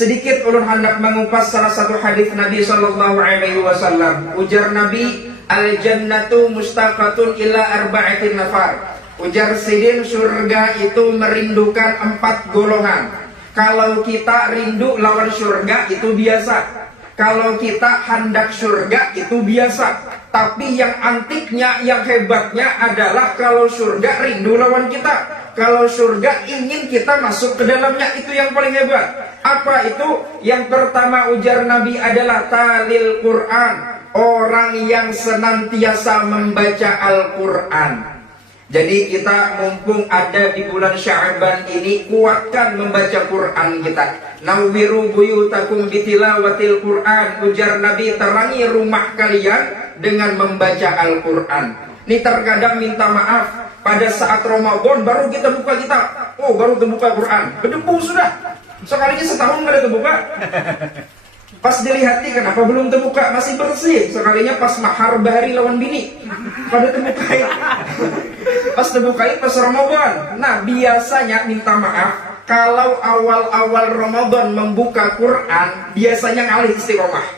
Sedikit ulun hendak mengupas salah satu hadis Nabi sallallahu alaihi wasallam. Ujar Nabi, al-jannatu mustaqatun ila arba'atin nafar. Ujar sidin, surga itu merindukan 4 golongan. Kalau kita rindu lawan surga itu biasa. Kalau kita hendak surga itu biasa. Tapi yang antiknya, yang hebatnya adalah kalau surga rindu lawan kita. Kalau surga ingin kita masuk ke dalamnya, itu yang paling hebat. Apa itu? Yang pertama ujar Nabi adalah talil Quran. Orang yang senantiasa membaca Al-Quran. Jadi kita mumpung ada di bulan Sya'ban ini, kuatkan membaca Quran kita. Nawwiru buyutakum bitilawatil Quran. Ujar Nabi, terangi rumah kalian dengan membaca Al-Quran. Ini terkadang minta maaf, pada saat Ramadan baru kita buka kitab. Oh, baru terbuka Quran, berdebu sudah. Sekalinya setahun nggak ada terbuka. Pas dilihati, kenapa belum terbuka? Masih bersih. Sekalinya pas mahar bahari lawan bini, pada terbukain. Pas terbukain pas Ramadan. Nah, biasanya minta maaf, kalau awal-awal Ramadan membuka Quran, biasanya ngalih istiqomah.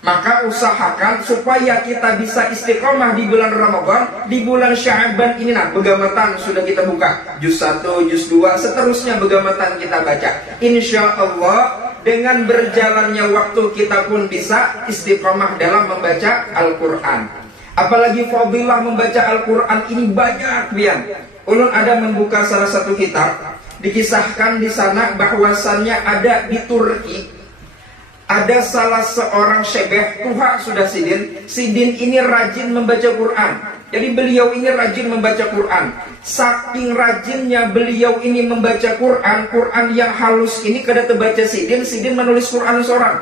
Maka usahakan supaya kita bisa istiqomah di bulan Ramadan. Di bulan Sya'ban ini, nah, begamatan sudah kita buka juz 1, juz 2, seterusnya begamatan kita baca. Insya Allah dengan berjalannya waktu kita pun bisa istiqomah dalam membaca Al-Quran. Apalagi fadilah membaca Al-Quran ini banyak biang. Ulun ada membuka salah satu kitab, dikisahkan di sana bahwasannya ada di Turki, ada salah seorang syekh tua sudah sidin. Sidin ini rajin membaca Quran. Jadi beliau ini rajin membaca Quran. Saking rajinnya beliau ini membaca Quran, Quran yang halus ini kada terbaca sidin. Sidin menulis Quran seorang.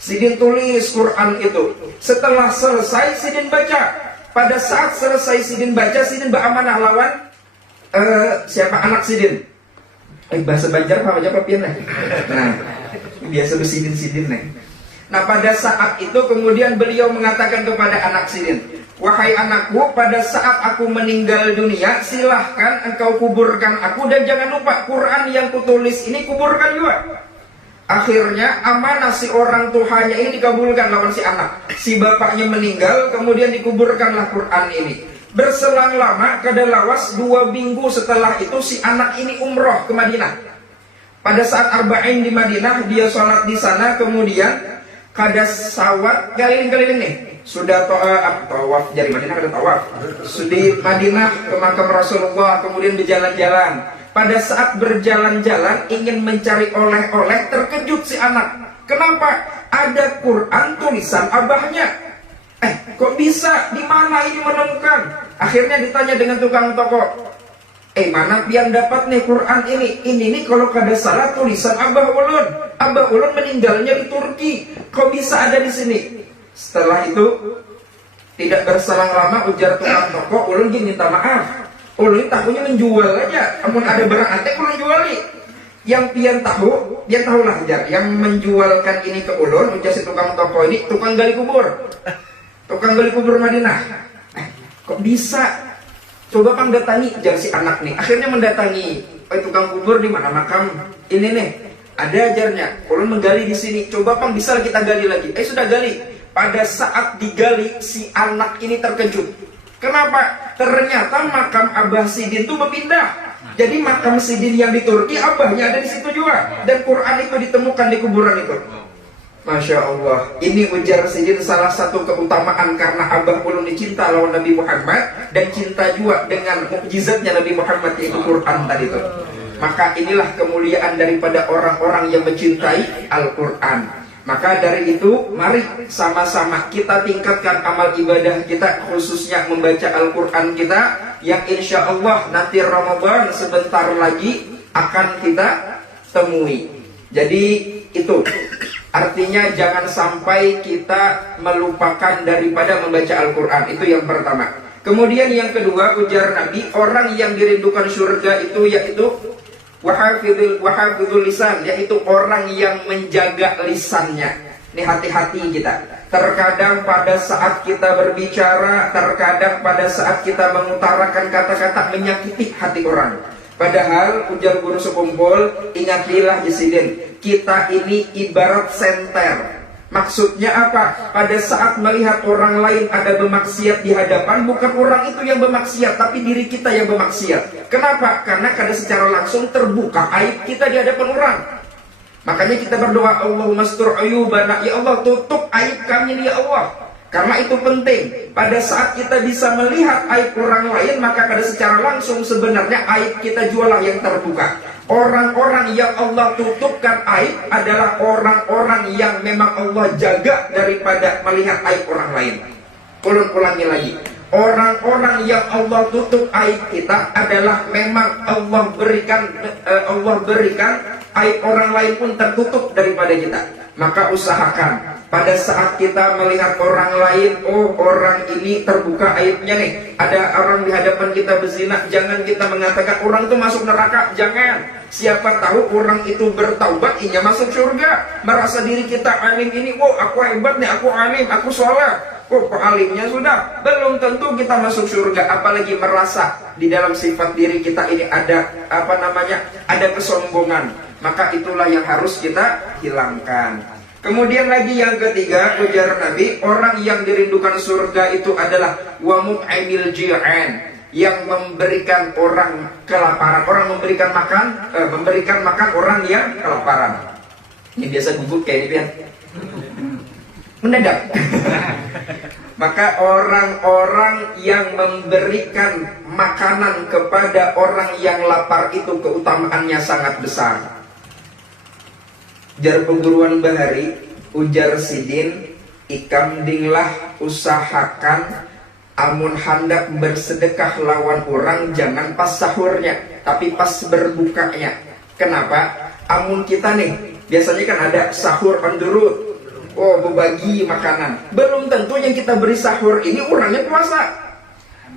Sidin tulis Quran itu. Setelah selesai sidin baca. Pada saat selesai sidin baca, sidin beramanah lawan siapa anak sidin. Bahasa Banjar apa aja papian nih. Nah, biasa bersidin-sidin nih. Nah, pada saat itu kemudian beliau mengatakan kepada anak sidin, wahai anakku, pada saat aku meninggal dunia, silahkan engkau kuburkan aku, dan jangan lupa Quran yang kutulis ini kuburkan juga. Akhirnya amanah si orang tuanya ini dikabulkan lawan si anak. Si bapaknya meninggal, kemudian dikuburkanlah Quran ini. Berselang lama, kadalawas 2 minggu setelah itu si anak ini umroh ke Madinah. Pada saat Arba'in di Madinah, dia sholat di sana, kemudian kada sawat keliling-keliling nih. Sudah tawaf, dari Madinah ada tawaf. Sudah Madinah ke makam Rasulullah, kemudian berjalan-jalan. Pada saat berjalan-jalan ingin mencari oleh-oleh, terkejut si anak. Kenapa? Ada Quran tulisan abahnya. Kok bisa? Di mana ini menemukan? Akhirnya ditanya dengan tukang toko. Mana pian dapat nih Quran ini? Ini nih kalau kada salah tulisan Abah Ulun. Abah Ulun meninggalnya di Turki. Kok bisa ada di sini? Setelah itu tidak berselang lama ujar tukang toko, Ulun gini minta maaf. Ulun tahunya menjual aja. Amun ada barang antik Ulun juali. Yang pian tahu lah jar. Yang menjualkan ini ke Ulun, ujar si tukang toko ini tukang gali kubur. Tukang gali kubur Madinah. Kok bisa? Coba kang datangi, jar si anak nih. Akhirnya mendatangi, tukang kubur di mana makam ini nih? Ada ajarnya. Ulun menggali di sini. Coba kang bisa kita gali lagi. Sudah gali. Pada saat digali, si anak ini terkejut. Kenapa? Ternyata makam Abah Sidin itu berpindah. Jadi makam Sidin yang di Turki, abahnya ada di situ juga. Dan Quran itu ditemukan di kuburan itu. Masya Allah, ini ujar Sidin salah satu keutamaan karena Abah Ulun dicinta lawan Nabi Muhammad dan cinta juga dengan mukjizatnya Nabi Muhammad, yaitu Quran tadi itu. Maka inilah kemuliaan daripada orang-orang yang mencintai Al-Quran. Maka dari itu, mari sama-sama kita tingkatkan amal ibadah kita, khususnya membaca Al-Quran kita, yang insya Allah nanti Ramadan sebentar lagi akan kita temui. Jadi itu artinya jangan sampai kita melupakan daripada membaca Al-Quran. Itu yang pertama. Kemudian yang kedua, ujar Nabi, orang yang dirindukan surga itu yaitu wahafidul lisan, yaitu orang yang menjaga lisannya. Ini hati-hati kita. Terkadang pada saat kita berbicara, terkadang pada saat kita mengutarakan kata-kata menyakiti hati orang. Padahal ujar guru sekumpul, ingatilah Yesidin, kita ini ibarat senter. Maksudnya apa? Pada saat melihat orang lain ada bermaksiat di hadapan, bukan orang itu yang bermaksiat, tapi diri kita yang bermaksiat. Kenapa? Karena kadang secara langsung terbuka aib kita di hadapan orang. Makanya kita berdoa, Allahumma astur uyubana, ya Allah tutup aib kami ya Allah. Karena itu penting. Pada saat kita bisa melihat aib orang lain, maka pada secara langsung sebenarnya aib kita jualah yang terbuka. Orang-orang yang Allah tutupkan aib adalah orang-orang yang memang Allah jaga daripada melihat aib orang lain. Ulangi lagi. Orang-orang yang Allah tutup aib kita adalah memang Allah berikan aib orang lain pun tertutup daripada kita. Maka usahakan pada saat kita melihat orang lain, oh orang ini terbuka aibnya nih, ada orang di hadapan kita berzina, jangan kita mengatakan orang itu masuk neraka, jangan. Siapa tahu orang itu bertaubat, ia masuk surga. Merasa diri kita alim ini, oh aku hebat nih, aku alim, aku sholat. Oh alimnya sudah, belum tentu kita masuk surga. Apalagi merasa di dalam sifat diri kita ini ada ada kesombongan. Maka itulah yang harus kita hilangkan. Kemudian lagi yang ketiga, ujar Nabi, orang yang dirindukan surga itu adalah wa mut'imil ji'an, yang memberikan orang kelaparan, orang memberikan makan orang yang kelaparan. Ini biasa gugup kayak ini kan. Mendadak. Maka orang-orang yang memberikan makanan kepada orang yang lapar itu keutamaannya sangat besar. Jar perguruan bahari, ujar sidin, ikam dinglah usahakan amun hendak bersedekah lawan orang jangan pas sahurnya, tapi pas berbukanya. Kenapa? Amun kita nih, biasanya kan ada sahur pendurut, oh berbagi makanan. Belum tentu yang kita beri sahur ini orangnya puasa,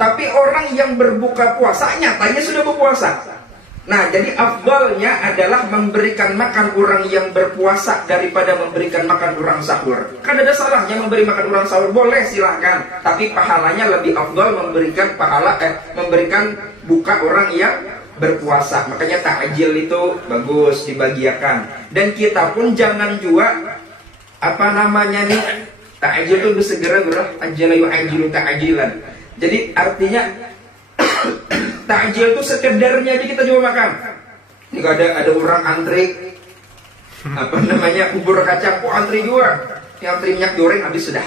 tapi orang yang berbuka puasa nyatanya sudah berpuasa. Nah, jadi afdalnya adalah memberikan makan orang yang berpuasa daripada memberikan makan orang sahur. Kan ada salahnya memberi makan orang sahur, boleh silahkan. Tapi pahalanya lebih afdal memberikan buka orang yang berpuasa. Makanya takjil itu bagus dibagiakan. Dan kita pun jangan juga takjil itu segera ajala yu'ajilu ta'jilan. Jadi artinya takjil itu sekedarnya aja kita coba makan. Jika ada orang antri bubur kacang, kok antri juga. Yang antri minyak goreng habis sudah.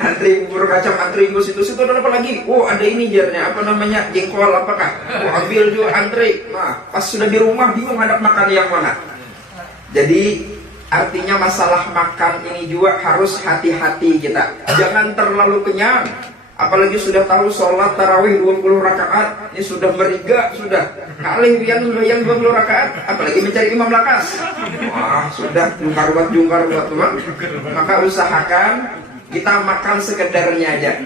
Antri bubur kacang, antri situ ada apa lagi? Oh ada ini jarnya jengkol apakah? Oh ambil juga antri. Nah pas sudah di rumah bingung hendak makan yang mana. Jadi artinya masalah makan ini juga harus hati-hati kita. Jangan terlalu kenyang. Apalagi sudah tahu sholat tarawih 20 rakaat, ini sudah meriga, sudah kalih yang 20 rakaat, apalagi mencari imam lakas. Wah, sudah jungkar buat teman. Maka usahakan kita makan sekedarnya aja.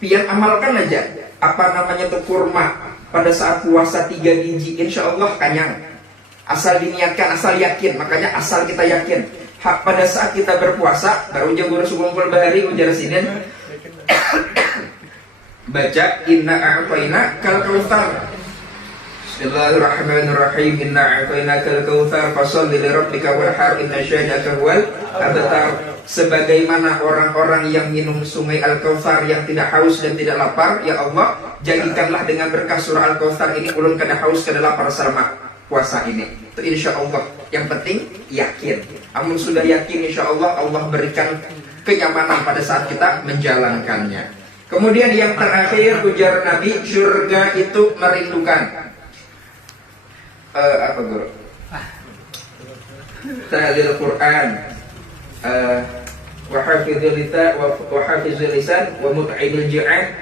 Biar amalkan aja. Tuh kurma pada saat puasa 3 biji, insya Allah kenyang. Asal diniatkan, asal yakin. Makanya asal kita yakin. Pada saat kita berpuasa, baru jago Rasulullah bahari ujar sinin. Baca inna a'tayna kal kautsar. Bismillahirrahmanirrahim. Inna a'tayna kal kautsar fasholli li rabbika wanhar inna syani'aka huwal abtar. Sebagaimana orang-orang yang minum sungai Al-Kautsar yang tidak haus dan tidak lapar, ya Allah, jadikanlah dengan berkah surah Al-Kautsar ini ulun kada haus kada lapar selama puasa ini. Itu insya Allah. Yang penting yakin. Amun sudah yakin, insya Allah Allah berikan kenyamanan pada saat kita menjalankannya. Kemudian yang terakhir ujar Nabi, surga itu merindukan apa guru? Ta'lil Quran, wa hafizul lisan, wa mut'imil ji'an,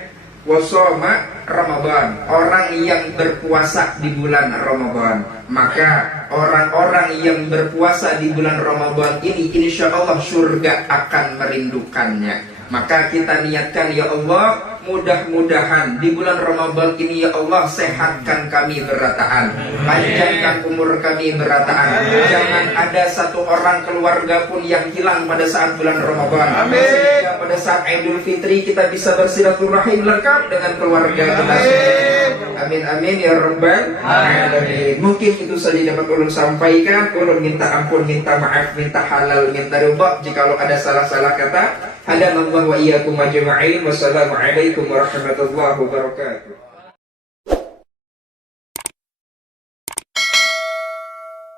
wa shoma Ramadan. Orang yang berpuasa di bulan Ramadan. Maka orang-orang yang berpuasa di bulan Ramadan ini insya Allah surga akan merindukannya. Maka kita niatkan, ya Allah, mudah-mudahan di bulan Ramadan ini ya Allah sehatkan kami berataan, panjangkan umur kami berataan. Jangan ada satu orang keluarga pun yang hilang pada saat bulan Ramadan. Sehingga pada saat Idul Fitri kita bisa bersilaturahim lengkap dengan keluarga kita. Amin amin ya rabbal alamin. Mungkin itu saja dapat ulun sampaikan. Ulun minta ampun, minta maaf, minta halal, minta ridha jikalau ada salah-salah kata. Hadanallahu wa iyyakum ajma'in. Wassalamualaikum warahmatullahi wabarakatuh.